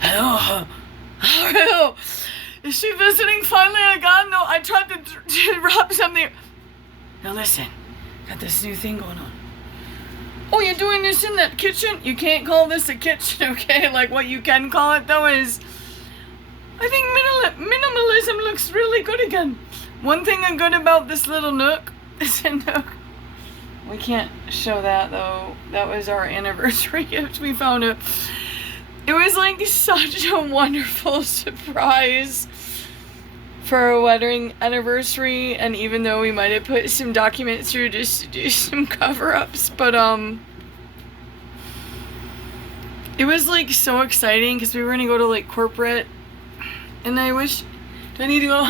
Hello? Hello? Is she visiting finally? I tried to drop something. Now listen, got this new thing going on. Oh, you're doing this in that kitchen? You can't call this a kitchen, okay? Like, what you can call it, though, is... I think minimalism looks really good again. One thing good about this little nook is a nook. We can't show that, though. That was our anniversary gift. We found it. It was, like, such a wonderful surprise for our wedding anniversary, and even though we might have put some documents through just to do some cover-ups, but it was like so exciting because we were gonna go to like corporate, and I wish, do I need to go?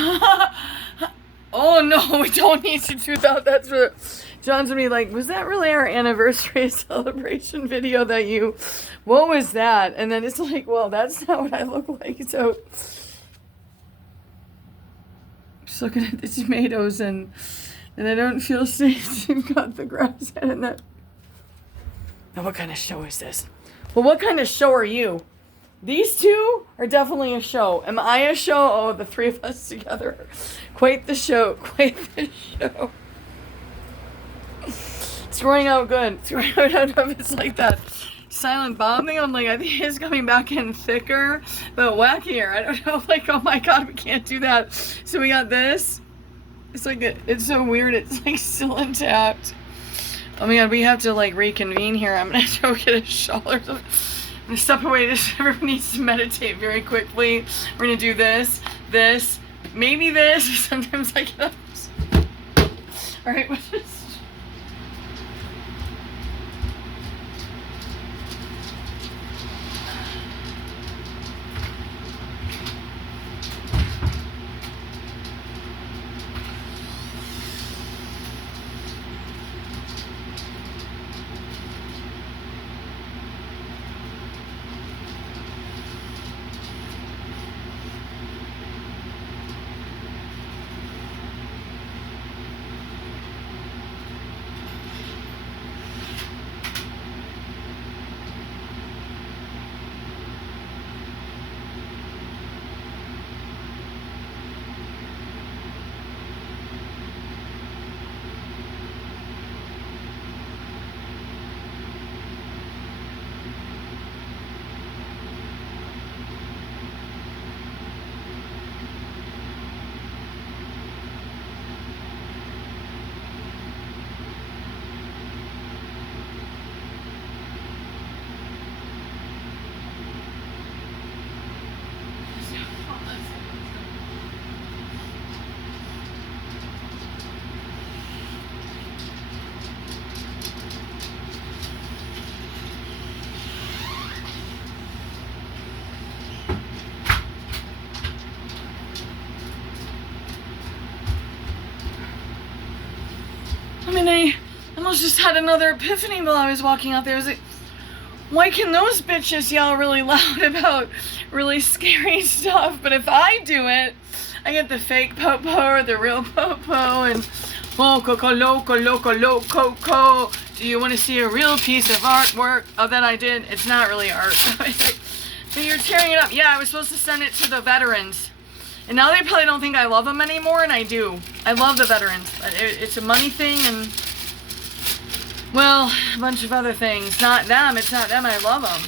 Oh no, we don't need to do that. That's what John's gonna be like, was that really our anniversary celebration video that you, what was that? And then it's like, well, that's not what I look like. So just looking at the tomatoes, and I don't feel safe to cut the grass head and that. Now what kind of show is this? Well, what kind of show are you? These two are definitely a show. Am I a show? Oh, the three of us together. Quite the show. Quite the show. It's going out good. I don't know if it's like that Silent Bob thing. I'm like, I think it's coming back in thicker, but wackier. I don't know. Like, oh my God, we can't do that. So we got this. It's like, it's so weird. It's like still intact. Oh my God, we have to like reconvene here. I'm gonna go get a shawl or something. I'm gonna step away. Everyone needs to meditate very quickly. We're gonna do this, maybe this. Sometimes I get up. All right, we'll just... I almost just had another epiphany while I was walking out there. I was like, why can those bitches yell really loud about really scary stuff? But if I do it, I get the fake popo or the real popo, and oh, coco, loco, loco, loco, coco. Do you want to see a real piece of artwork? Oh, that I did. It's not really art. But you're tearing it up. Yeah, I was supposed to send it to the veterans. And now they probably don't think I love them anymore, and I do. I love the veterans. But it's a money thing, and, well, a bunch of other things. Not them. It's not them. I love them.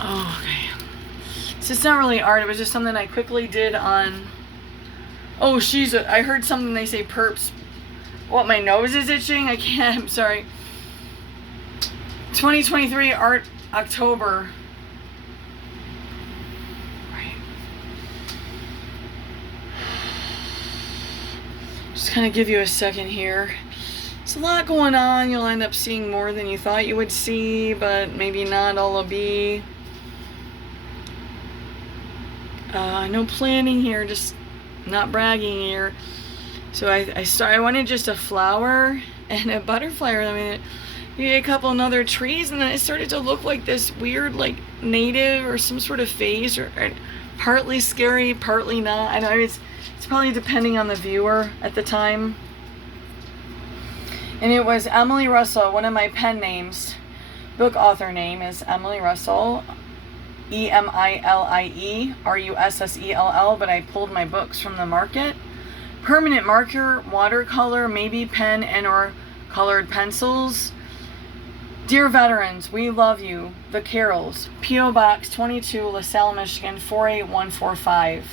Oh, okay. It's just not really art. It was just something I quickly did on... Oh, I heard something they say perps. What, my nose is itching? I can't. I'm sorry. 2023 Art October. Just kind of give you a second here. There's a lot going on. You'll end up seeing more than you thought you would see, but maybe not all will be. No planning here, just not bragging here. So I wanted just a flower and a butterfly. I mean, maybe a couple other trees, and then it started to look like this weird, like, native or some sort of phase, or partly scary, partly not. I know it's probably depending on the viewer at the time. And it was Emily Russell, one of my pen names. Book author name is Emily Russell, EMILIE RUSSELL, but I pulled my books from the market. Permanent marker, watercolor, maybe pen and or colored pencils. Dear veterans, we love you. The Carols, P.O. Box 22, LaSalle, Michigan 48145.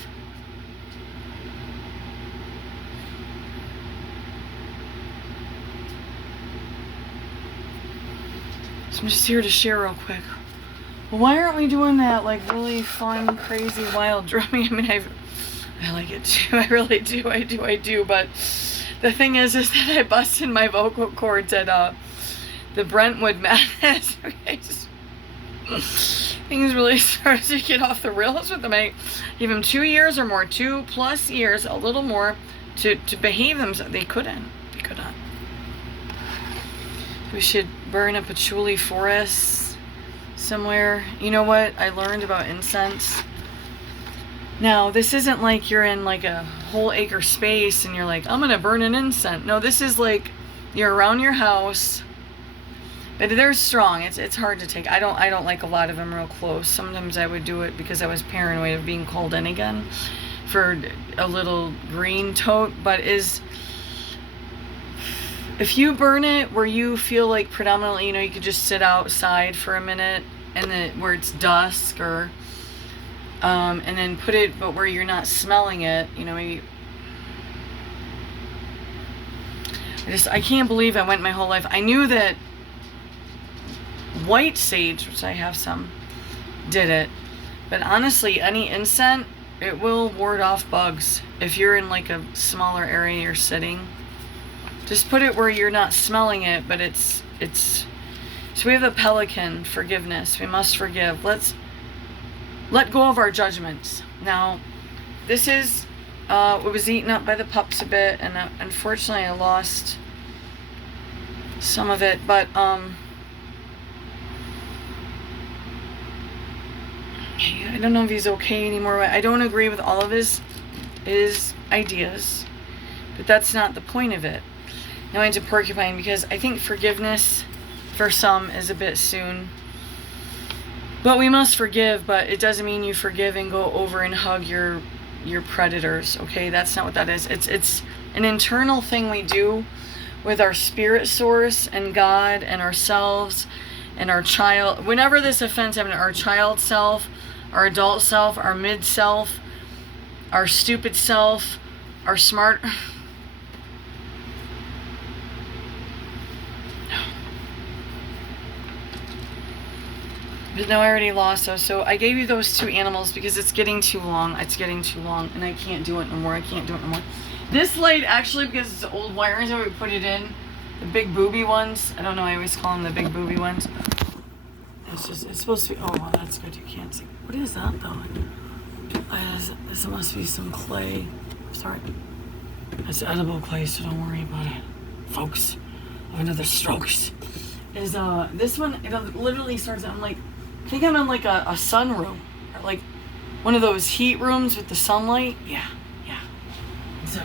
So I'm just here to share real quick. Well, why aren't we doing that like really fun, crazy, wild drumming? I mean, I like it too. I really do. I do. But the thing is that I busted my vocal cords at the Brentwood Madness. Things really started to get off the rails with them. I gave them 2 years or more, 2+ years, a little more, to behave themselves. They couldn't. They could not. We should burn a patchouli forest somewhere. You know what I learned about incense? Now, this isn't like you're in like a whole acre space and you're like, I'm gonna burn an incense. No, this is like you're around your house, but they're strong. It's hard to take. I don't like a lot of them real close. Sometimes I would do it because I was paranoid of being called in again for a little green tote. But if you burn it where you feel like predominantly, you know, you could just sit outside for a minute and then where it's dusk or and then put it but where you're not smelling it, you know, maybe. I can't believe I went my whole life. I knew that white sage, which I have some, did it. But honestly, any incense, it will ward off bugs. If you're in like a smaller area you're sitting, just put it where you're not smelling it, but it's. So we have the Pelican, forgiveness. We must forgive. Let's let go of our judgments. Now, this is it was eaten up by the pups a bit, and unfortunately I lost some of it, but I don't know if he's okay anymore. I don't agree with all of his ideas, but that's not the point of it. I went to Porcupine because I think forgiveness for some is a bit soon. But we must forgive, but it doesn't mean you forgive and go over and hug your predators, okay? That's not what that is. It's an internal thing we do with our spirit source and God and ourselves and our child. Whenever this offense happened, our child self, our adult self, our mid self, our stupid self, our smart. But no, I already lost those. So I gave you those 2 animals because it's getting too long. It's getting too long, and I can't do it no more. This light, actually, because it's old wires that we put it in, the big booby ones. I don't know. I always call them the big booby ones. It's supposed to be. Oh, well, that's good. You can't see. What is that though? This must be some clay. Sorry. It's edible clay, so don't worry about it, folks. I have another strokes. Is this one? It literally starts. I'm like. I think I'm in like a sunroom, or like one of those heat rooms with the sunlight. Yeah. So,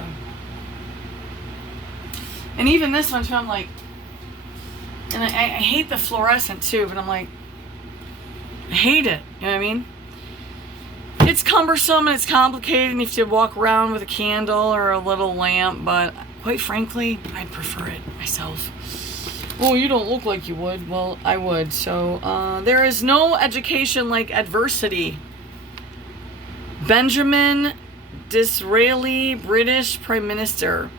and even this one too, I'm like, and I hate the fluorescent too, but I'm like, I hate it. You know what I mean? It's cumbersome and it's complicated, and you have to walk around with a candle or a little lamp. But quite frankly, I prefer it myself. Oh, you don't look like you would. Well, I would. So, there is no education like adversity. Benjamin Disraeli, British Prime Minister.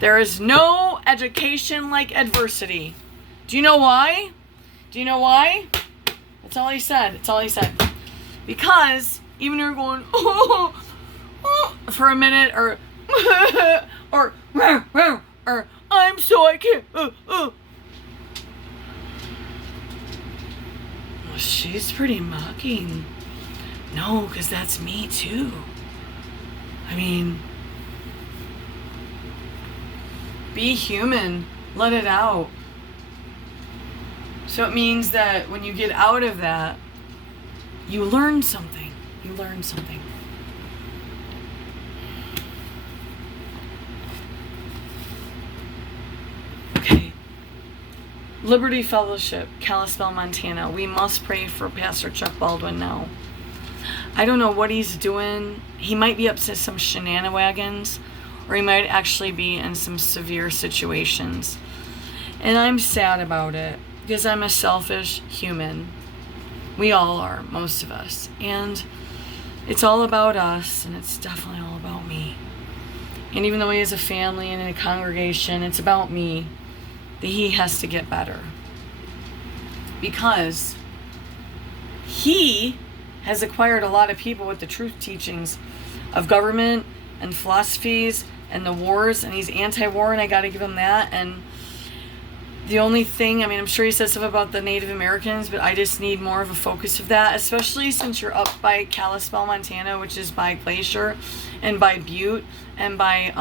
There is no education like adversity. Do you know why? That's all he said. Because even if you're going, for a minute, or, or I'm so I can't, Well, she's pretty mocking. No, because that's me too. I mean, be human. Let it out. So it means that when you get out of that, you learn something. Okay. Liberty Fellowship, Kalispell, Montana. We must pray for Pastor Chuck Baldwin now. I don't know what he's doing. He might be up to some shenanigans, or he might actually be in some severe situations. And I'm sad about it, because I'm a selfish human. We all are, most of us. And it's all about us, and it's definitely all about me. And even though he has a family and a congregation, it's about me. That he has to get better. Because he has acquired a lot of people with the truth teachings of government and philosophies and the wars, and he's anti-war, and I gotta give him that. And the only thing, I mean, I'm sure he said stuff about the Native Americans, but I just need more of a focus of that, especially since you're up by Kalispell, Montana, which is by Glacier and by Butte and by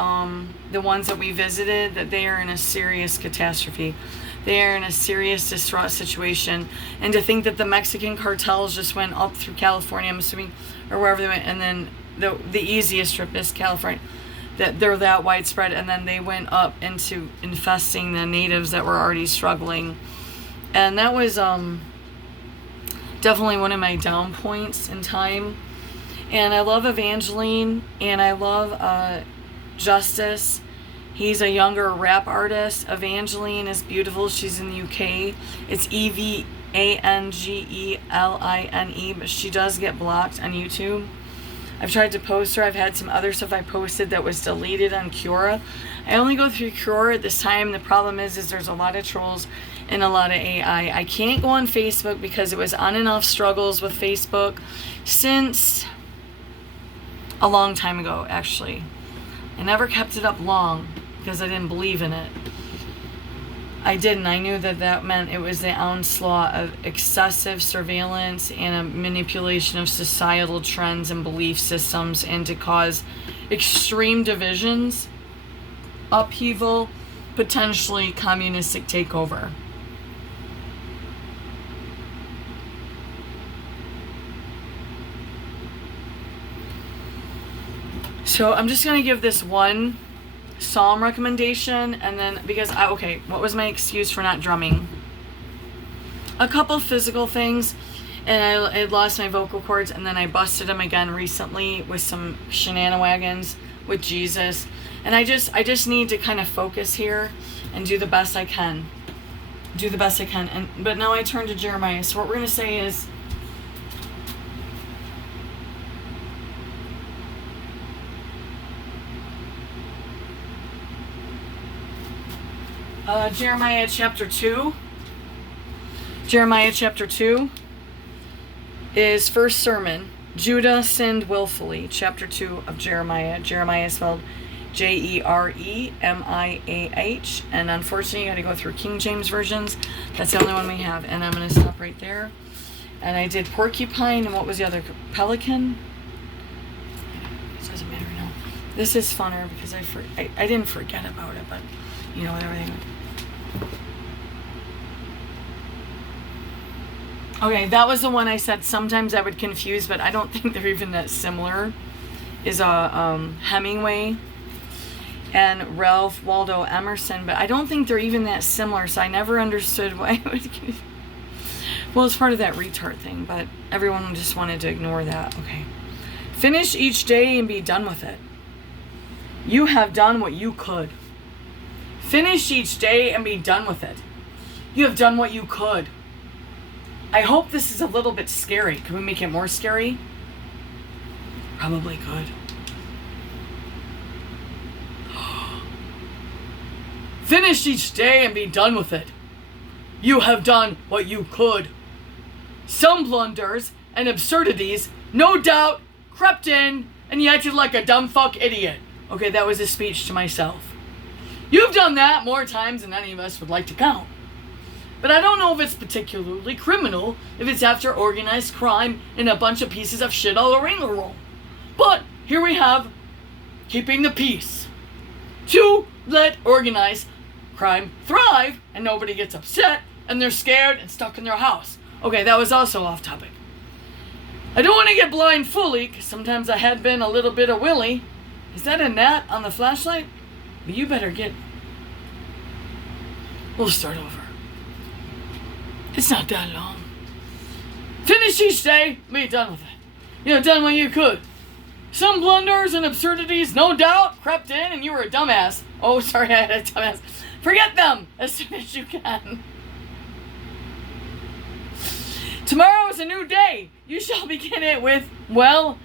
the ones that we visited, that they are in a serious catastrophe. They are in a serious distraught situation. And to think that the Mexican cartels just went up through California, I'm assuming, or wherever they went, and then the easiest trip is California, that they're that widespread, and then they went up into infesting the natives that were already struggling. And that was definitely one of my down points in time. And I love Evangeline, and I love Justice. He's a younger rap artist. Evangeline is beautiful. She's in the UK. It's Evangeline, but she does get blocked on YouTube. I've tried to post her. I've had some other stuff I posted that was deleted on Quora. I only go through Quora at this time. The problem is there's a lot of trolls and a lot of AI. I can't go on Facebook because it was on and off struggles with Facebook since a long time ago, actually. I never kept it up long because I didn't believe in it. I didn't. I knew that meant it was the onslaught of excessive surveillance and a manipulation of societal trends and belief systems, and to cause extreme divisions, upheaval, potentially communistic takeover. So I'm just going to give this one psalm recommendation, and then because what was my excuse for not drumming? A couple physical things, and I had lost my vocal cords, and then I busted them again recently with some shenanigans with Jesus, and I just need to kind of focus here and do the best I can. But now I turn to Jeremiah. So what we're going to say is, Jeremiah chapter 2. Jeremiah chapter 2 is first sermon. Judah sinned willfully. Chapter 2 of Jeremiah. Jeremiah is spelled Jeremiah. And unfortunately, you got to go through King James versions. That's the only one we have. And I'm going to stop right there. And I did Porcupine, and what was the other? Pelican? It doesn't matter now. This is funner because I didn't forget about it, but you know, everything. Okay, that was the one I said sometimes I would confuse, but I don't think they're even that similar. Is Hemingway and Ralph Waldo Emerson, but I don't think they're even that similar, so I never understood why I would confuse. Well, it's part of that retard thing, but everyone just wanted to ignore that. Okay. Finish each day and be done with it. You have done what you could. Finish each day and be done with it. You have done what you could. I hope this is a little bit scary. Can we make it more scary? Probably could. Finish each day and be done with it. You have done what you could. Some blunders and absurdities, no doubt, crept in, and you acted like a dumb fuck idiot. Okay, that was a speech to myself. You've done that more times than any of us would like to count. But I don't know if it's particularly criminal, if it's after organized crime and a bunch of pieces of shit all around the room. But here we have keeping the peace. To let organized crime thrive and nobody gets upset and they're scared and stuck in their house. Okay, that was also off topic. I don't want to get blind fully, because sometimes I had been a little bit of Willy. Is that a gnat on the flashlight? Well, you better get... We'll start over. It's not that long. Finish each day, be done with it. You have done what you could. Some blunders and absurdities, no doubt, crept in and you were a dumbass. Oh, sorry, I had a dumbass. Forget them as soon as you can. Tomorrow is a new day. You shall begin it with well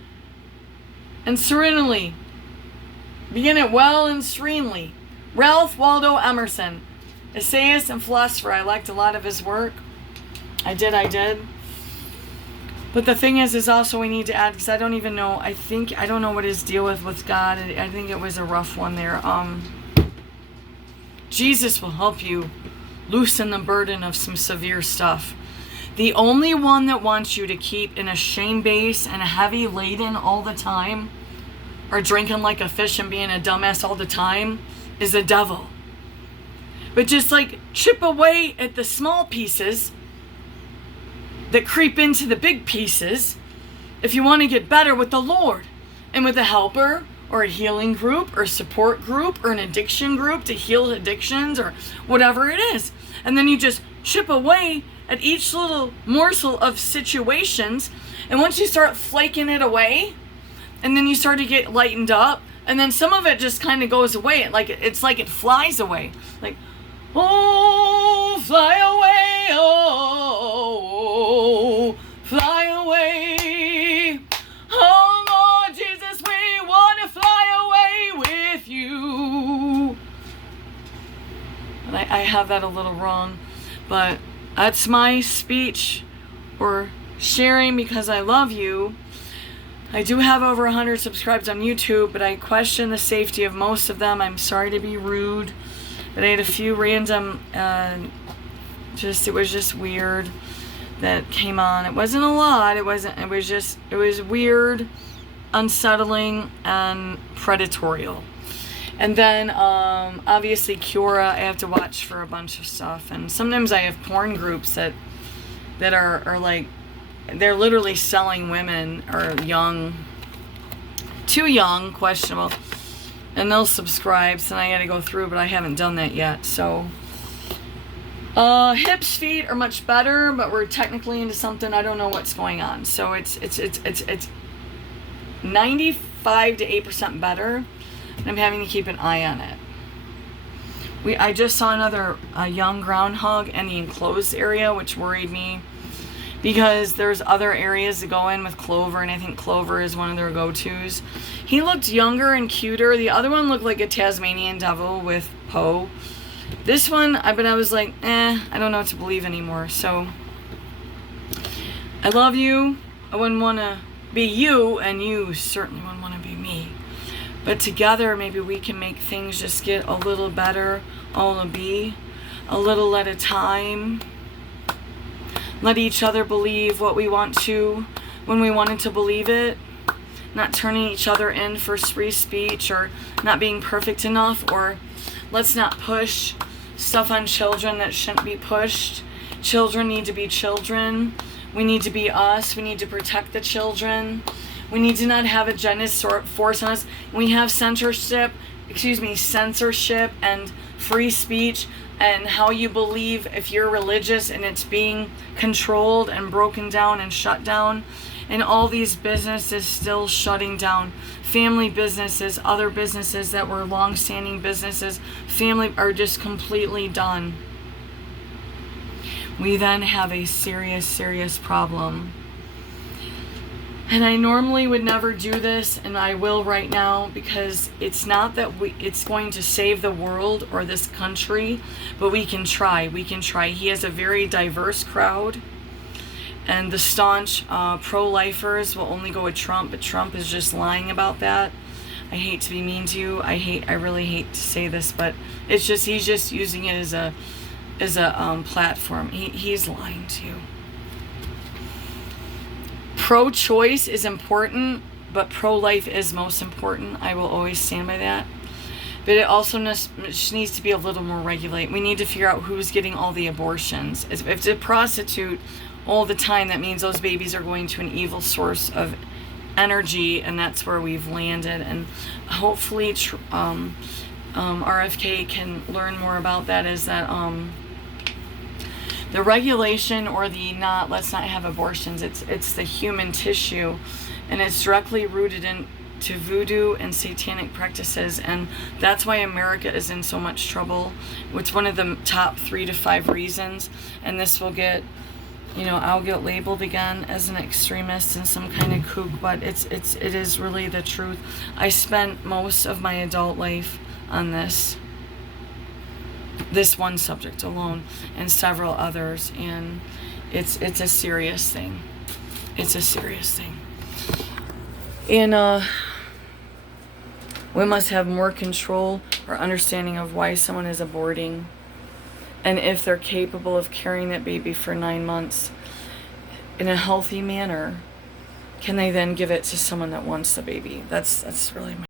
and serenely. Begin it well and serenely. Ralph Waldo Emerson, essayist and philosopher. I liked a lot of his work. I did. But the thing is also we need to add, because I don't even know, I don't know what his deal with God. I think it was a rough one there. Jesus will help you loosen the burden of some severe stuff. The only one that wants you to keep in a shame base and a heavy laden all the time, or drinking like a fish and being a dumbass all the time, is the devil. But just like chip away at the small pieces that creep into the big pieces if you want to get better with the Lord and with a helper or a healing group or a support group or an addiction group to heal addictions or whatever it is. And then you just chip away at each little morsel of situations, and once you start flaking it away, and then you start to get lightened up, and then some of it just kind of goes away. It's like it flies away. Like, oh, fly away, oh, fly away. Oh, Lord Jesus, we want to fly away with you. And I have that a little wrong, but that's my speech or sharing because I love you. I do have over 100 subscribers on YouTube, but I question the safety of most of them. I'm sorry to be rude, but I had a few random, it was just weird that came on. It wasn't a lot. It was weird, unsettling, and predatorial. And then, obviously, Cura, I have to watch for a bunch of stuff. And sometimes I have porn groups that are like, they're literally selling women or too young, questionable. And they'll subscribe, so I gotta go through, but I haven't done that yet. So, hips, feet are much better, but we're technically into something. I don't know what's going on. So it's 95 to 8% better. I'm having to keep an eye on it. I just saw another young groundhog in the enclosed area, which worried me because there's other areas to go in with Clover, and I think Clover is one of their go-tos. He looked younger and cuter. The other one looked like a Tasmanian devil with Poe. This one, I was like, I don't know what to believe anymore. So, I love you. I wouldn't want to be you, and you certainly wouldn't want to be me. But together, maybe we can make things just get a little better, all to be, a little at a time. Let each other believe what we want to when we wanted to believe it. Not turning each other in for free speech or not being perfect enough, or let's not push stuff on children that shouldn't be pushed. Children need to be children. We need to be us. We need to protect the children. We need to not have agenda force on us. We have censorship and free speech and how you believe if you're religious, and it's being controlled and broken down and shut down. And all these businesses still shutting down. Family businesses, other businesses that were long-standing businesses, family are just completely done. We then have a serious, serious problem. And I normally would never do this, and I will right now, because it's not that it's going to save the world or this country, but we can try. We can try. He has a very diverse crowd, and the staunch pro-lifers will only go with Trump, but Trump is just lying about that. I hate to be mean to you. I really hate to say this, but it's just he's just using it as a platform. He's lying to you. Pro-choice is important, but pro-life is most important. I will always stand by that. But it also needs to be a little more regulated. We need to figure out who's getting all the abortions. If it's a prostitute all the time, that means those babies are going to an evil source of energy, and that's where we've landed. And hopefully RFK can learn more about that, is that the regulation or the not, let's not have abortions, it's the human tissue, and it's directly rooted into voodoo and satanic practices, and that's why America is in so much trouble. It's one of the top 3 to 5 reasons, and this will get, I'll get labeled again as an extremist and some kind of kook, but it is really the truth. I spent most of my adult life on this one subject alone, and several others, and it's a serious thing. It's a serious thing. And we must have more control or understanding of why someone is aborting, and if they're capable of carrying that baby for 9 months in a healthy manner, can they then give it to someone that wants the baby? That's really my